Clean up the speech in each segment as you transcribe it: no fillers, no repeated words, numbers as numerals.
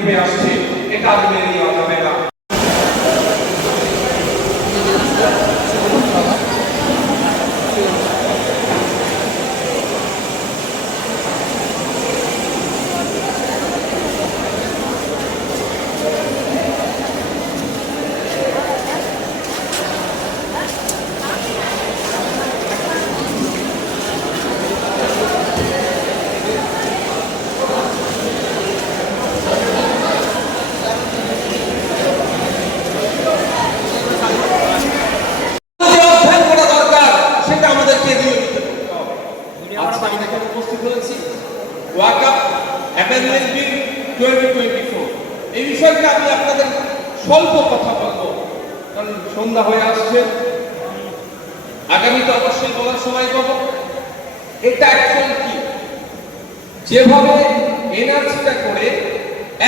নেমে আসছে, এটা আর মেনে নেওয়া যাবে না। এই বিষয়টা আমি আপনাদের স্বল্প কথা বলবো, কারণ সন্ধ্যা হয়ে আসছে, আগামীতে অবশ্যই বলার সময় পাবো। এটা অ্যাকচুয়ালি কি, যেভাবে এনআরসিটা করে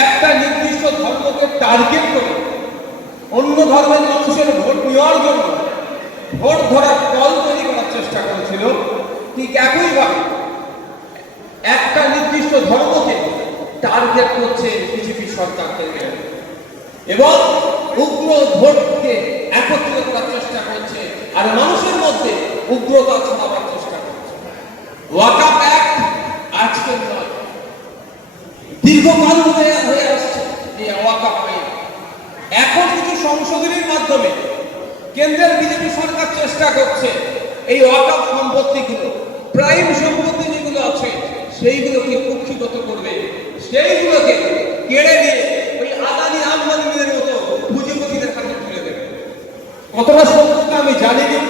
একটা নির্দিষ্ট ধর্মকে টার্গেট করে অন্য ধর্মের মানুষের ভোট নেওয়ার জন্য ভোট ধরার দল তৈরি করার চেষ্টা করেছিল, ঠিক একইভাবে একটা নির্দিষ্ট ধর্মকে টার্গেট করছে বিজেপি সরকার এবং উগ্র ভোটকে একত্রিত করার চেষ্টা করছে আর মানুষের মধ্যে উগ্রতা ছড়াবার চেষ্টা করছে। ওয়াকফ অ্যাক্ট আজকের নয়, দীর্ঘকাল হয়ে আসছে এই ওয়াকফ আইন। এখন কিছু সংশোধনীর মাধ্যমে কেন্দ্রের বিজেপি সরকার চেষ্টা করছে এই ওয়াকফ সম্পত্তিগুলো, প্রাইম সম্পত্তি যেগুলো আছে সেইগুলোকে কুক্ষিগত করবে, সেইগুলোকে কেড়ে নিয়ে ওই আদানি আম্বানিদের মতো পুঁজিপতিদের হাতে তুলে দেবে। কতটা সত্যতা আমি জানি না,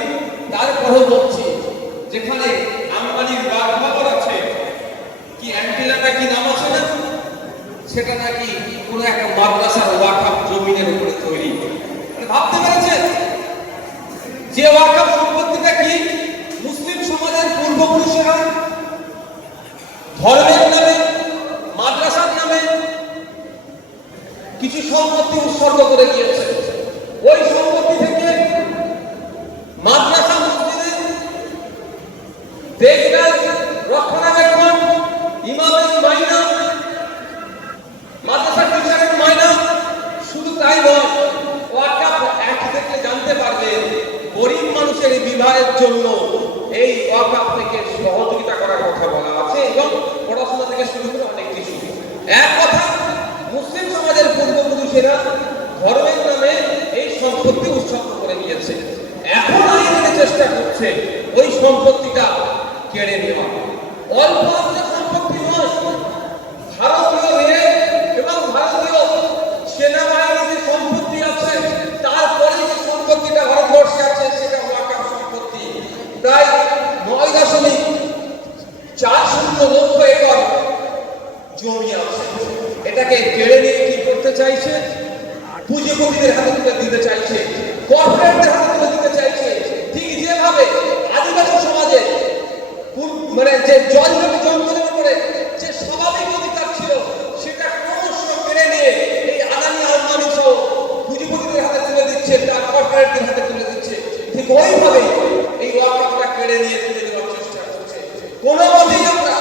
তারপরেও বলছি, যেখানে আম্বানির বাগবাবর আছে, কি অ্যান্টিনাটা কি নাম আছে না, সেটা নাকি কোনো একটা মাদ্রাসার ওয়াকফ জমিনের উপরে তৈরি। ভাবতে পেরেছেন যে ওয়াকফ সম্পত্তিটা কি মুসলিম সমাজের পূর্বপুরুষেরা ধর্মের নামে, মাদ্রাসার নামে কিছু সম্পত্তি উৎসর্গ করে দিয়েছে। ওই সম্পত্তি থেকে মাদ্রাসা মসজিদের দেখভাল, রক্ষণাবেক্ষণ, ইমামের মাইনা, মাদ্রাসা টিচারের মাইনা, শুধু তাই নয়, ওয়াকফ অ্যাক্ট থেকে জানতে পারবেন গরিব মানুষের বিবাহের জন্য এই ওয়াকফ থেকে সহযোগিতা করার কথা বলা আছে এবং পড়াশোনা থেকে শুরু করে অনেক কিছু। এক কথা, মুসলিম সমাজের পূর্বপুরুষেরা ধর্মের নামে এই সম্পত্তি উৎসর্গ করে নিয়েছে। এখন আইনের চেষ্টা করছে ওই সম্পত্তিটা কেড়ে নেওয়া। অল্প সম্পত্তি নয়, ভারতীয় রেল এবং ভারতীয় সেনাবাহিনীর যে সম্পত্তি আছে, তারপরে যে সম্পত্তিটা ভারতবর্ষে আছে সেটা ওয়াকফ সম্পত্তি। প্রায় 9.40 লক্ষ একর জমি আছে। এটাকে কেড়ে নিয়ে কি করতে চাইছে? পুঁজিপতিদের হাতে তুলে দিতে চাইছে, কর্পোরেটদের হাতে তুলে দিতে চাইছে। ঠিক যেভাবে আদিবাসী সমাজে মানে যে জল জমি জঙ্গলের উপরে যে স্বাভাবিক অধিকার ছিল সেটা ক্রমশ কেড়ে নিয়ে এই আদানি আম্বানি সহ পুঁজিপতিদের হাতে তুলে দিচ্ছে, তার কর্পোরেটদের হাতে তুলে দিচ্ছে। ঠিক ওইভাবেই এই ওয়াকফটা কেড়ে নিয়ে তুলে দেওয়ার চেষ্টা করছে। কোনো মতেই আমরা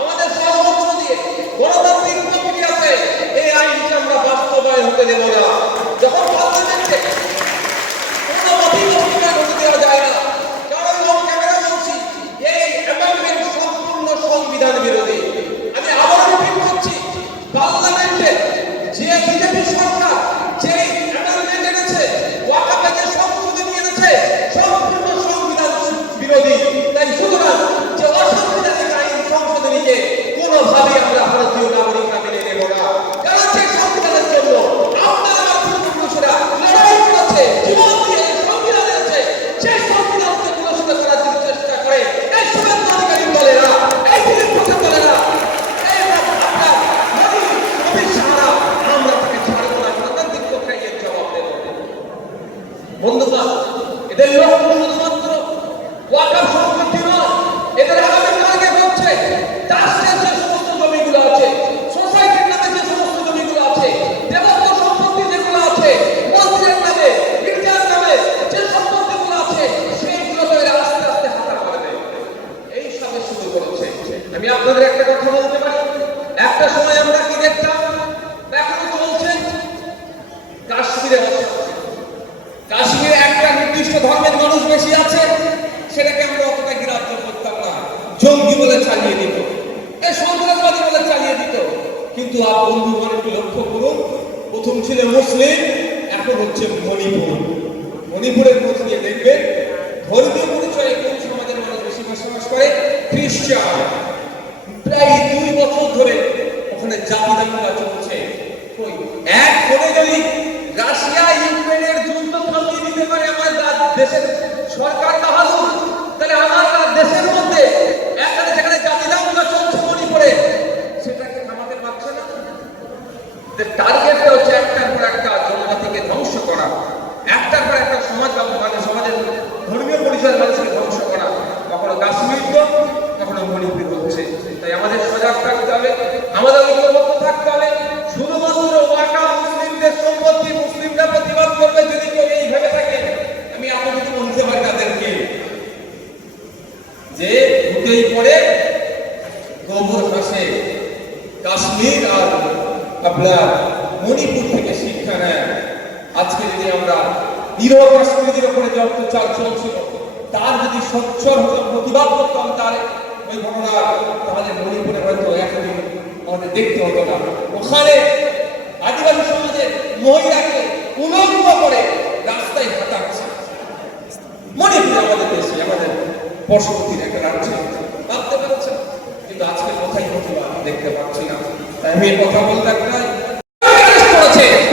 আমাদের সর্বোচ্চ দিয়ে গণতান্ত্রিক প্রক্রিয়াতে এই আইনটা আমরা বাস্তবায়ন হতে দেব না। যখন পার্লামেন্টে কোনো মতেই প্রক্রিয়া হতে দেওয়া যায় না, কারণ ক্যামেরা বলছি এই অ্যামেন্ডমেন্ট সম্পূর্ণ সংবিধান বিরোধী। আমি আবারও রিপিট করছি, পার্লামেন্টে যে বিজেপি সরকার যে অ্যামেন্ডমেন্ট এনেছে, ওয়াকফে যে সংশোধনী এনেছে, সম্পূর্ণ কিন্তু বন্ধুগণ একটু লক্ষ্য করুন, প্রথম ছিল মুসলিম, এখন হচ্ছে মণিপুর। মণিপুরের মধ্যে দিয়ে দেখবেন ধর্মীয় পরিচয়ে কোন সমাজের মানুষ বেশি বসবাস করে? খ্রিস্টান। প্রায় 2 বছর ধরে ওখানে জাতি দাঙ্গা চলছে। এক ফোনে যদি রাশিয়া ইউক্রেনের যুদ্ধ থামিয়ে দিতে পারে আমার দেশের সরকার বাহাদুর, তাহলে আমার দেশের মধ্যে এখানে যেখানে জাতি দাঙ্গা চলছে মণিপুরে, সেটাকে থামাতে পারছে না। টার্গেটটা হচ্ছে একটার পর একটা জনজাতিকে ধ্বংস করা, একটার পর একটা সমাজের ধর্মীয় পরিচয়ের মানুষকে ধ্বংস করা। কখনো কাশ্মীর তো, কখনো মণিপুর হচ্ছে। তাই আমাদের সজাগ থাকতে হবে, আমাদের ঐক্যবদ্ধ থাকতে হবে। শুধুমাত্র ওয়াকা মুসলিমদের সম্পত্তি মুসলিমরা প্রতিবাদ করবে যদি কেউ এই ভেবে থাকে, আমি আপনাদের বলতে পারি তাদেরকে যে ভোটেই পড়ে গোবর হাসে। কাশ্মীর আর আপনার মণিপুর থেকে শিক্ষা নেয়। আজকে যদি আমরা নিরহ কাশ্মীরের উপরে যে অত্যাচার চলছিল তার যদি সচ্ছল প্রতিবাদ করতাম তার ওই ঘটনা, তাহলে মণিপুরে হয়তো এতদিন আমাদের দেখতে হতো না। ওখানে আদিবাসী সমাজের মহিলাকে উলঙ্গ করে রাস্তায় হাঁটাচ্ছে। মণিপুর আমাদের দেশে, আমাদের পার্শ্ববর্তী একটা রাজ্য, ভাবতে পারছেন? কিন্তু আজকে কোথায় প্রতিবাদ দেখতে পাচ্ছি না। তাই আমি কথা বলতে চাই,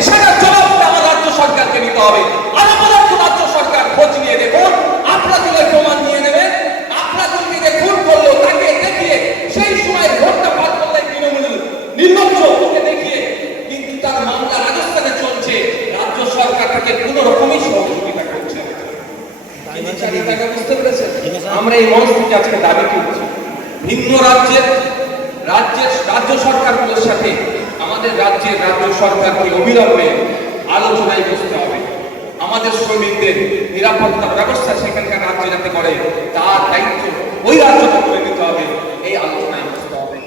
সেটা জবাবটা আমার রাজ্য সরকারকে নিতে হবে। আমাদের রাজ্য সরকার খোঁজ নিয়ে দেখুন, আপনাদের প্রমাণ নিয়ে নেবেন, আপনাদেরকে যে খুন করলো তাকে দেখিয়ে সেই সময় ভোটটা পার করলে তৃণমূল নির্লজ্জকে দেখিয়ে কিন্তু তার মামলা রাজস্থানে চলছে, রাজ্য সরকার তাকে কোনো রকমই সহযোগিতা করছে। বুঝতে পেরেছেন? আমরা এই মঞ্চ থেকে আজকে দাবি করছি, ভিন্ন রাজ্য সরকারগুলোর সাথে আমাদের রাজ্যের রাজ্য সরকারকে অবিলম্বে আলোচনায় বসতে হবে। আমাদের শ্রমিকদের নিরাপত্তার ব্যবস্থা সেখানকার রাজ্য যাতে করে তার দায়িত্ব ওই রাজ্যকে করে নিতে হবে, এই আলোচনায় বসতে হবে।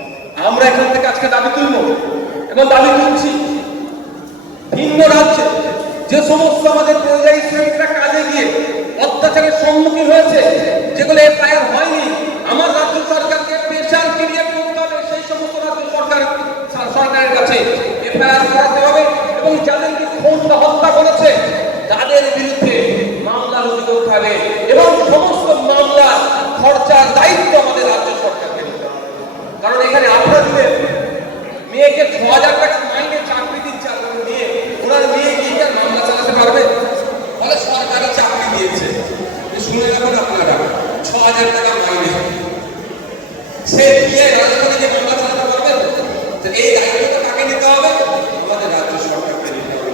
আমরা এখান থেকে আজকে দাবি তুলব এবং দাবি তুলছি, ভিন্ন রাজ্যে যে সমস্ত আমাদের পরিযায়ী শ্রমিকরা কাজে গিয়ে অত্যাচারের সম্মুখীন হয়েছে, যেগুলো এফআইআর হয়নি, আমার রাজ্য সরকারকে প্রেশার ক্রিয়েট করতে হবে। সেই সমস্ত রাজ্য সরকারের কাছে এফআইআর করাতে হবে এবং যাদেরকে খুন বা হত্যা করেছে তাদের বিরুদ্ধে মামলা রুজু করতে হবে এবং সমস্ত মামলার খরচার দায়িত্ব আমাদের রাজ্য সরকারকে নিতে হবে। কারণ এখানে আপনার মেয়েকে ৬,০০০ টাকা মাইনে চাকরি দিচ্ছে, আপনার মেয়ে, ওনার মেয়ে গিয়ে তার মামলা চালাতে পারবে? বলে সরকারি চাকরি দিয়েছে, শুনে রাখুন আপনারা, ৬,০০০ টাকা মাইনে, সে দিয়ে রাজধানী যে মামলা চালাতে পারবে? এই দায়িত্বটা কাকে নিতে হবে? আমাদের রাজ্য সরকারকে নিতে হবে।